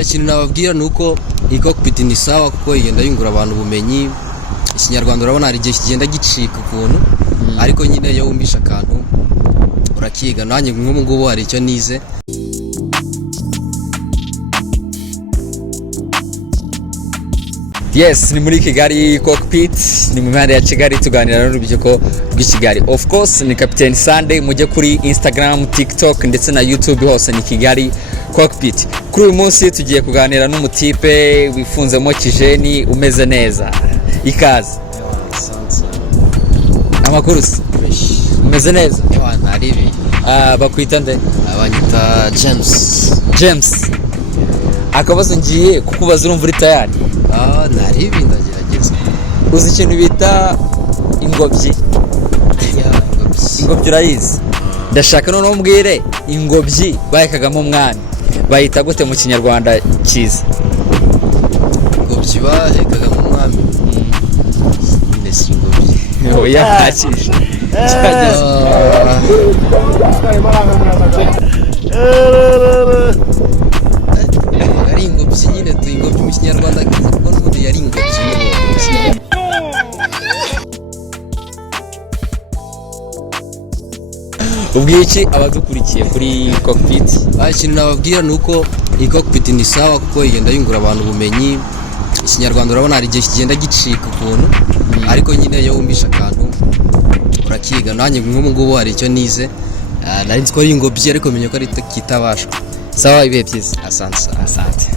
ikintu nababwira nuko iyi cockpit ni sawa kuko igenda yungura abantu ubumenyi. Ikinyarwanda urabona hari igihe kigenda gicika ukuntu, ariko nyine iyo wumvisha akantu urakiga. Nanjye nk'ubu ngubu hari icyo nize. Yes, ni muri Kigali cockpit, ni mu mpande ya Kigali tuganira n'urubyiruko rw'Ikigali. Of course ni Captain Sunday, mujye kuri Instagram, TikTok ndetse na YouTube hose ni Kigali cockpit. Kuri uyu munsi tugiye kuganira n'umutipe wifunzemo kijeni umeze neza. Ikaze. Amakuru umeze neza? Naribi. Bakwita nde? Abanyita James. Akabazo ngiye kukubaza urumva uri tayari? Naribi ndagerageza. Uzi ikintu bita ingobyi? Ingobyi urayizi? Ndashaka noneho mbwire ingobyi bayikagamo umwami bayita gute mu kinyarwanda cyiza? Ingobyi bahekagamo umwami. Nese ingobyi. Oya nakije. Ari ingobyi nyine tu ingobyi mu kinyarwanda kuko n'ubundi yari ingobyi. Ubwiye iki abadukurikiye kuri cockpit? Ikintu nababwira nuko iyi cockpit ni sawa kuko igenda yungura abantu ubumenyi. Ikinyarwanda urabona hari igihe kigenda gicika ukuntu, ariko nyine iyo wumvisha akantu urakiga. Nanjye nk'ubu ngubu hari icyo nize. Nari nzi ko ari ingobyi ariko menya ko ari kitabashwa. Sawa, ibihe byiza. Asante.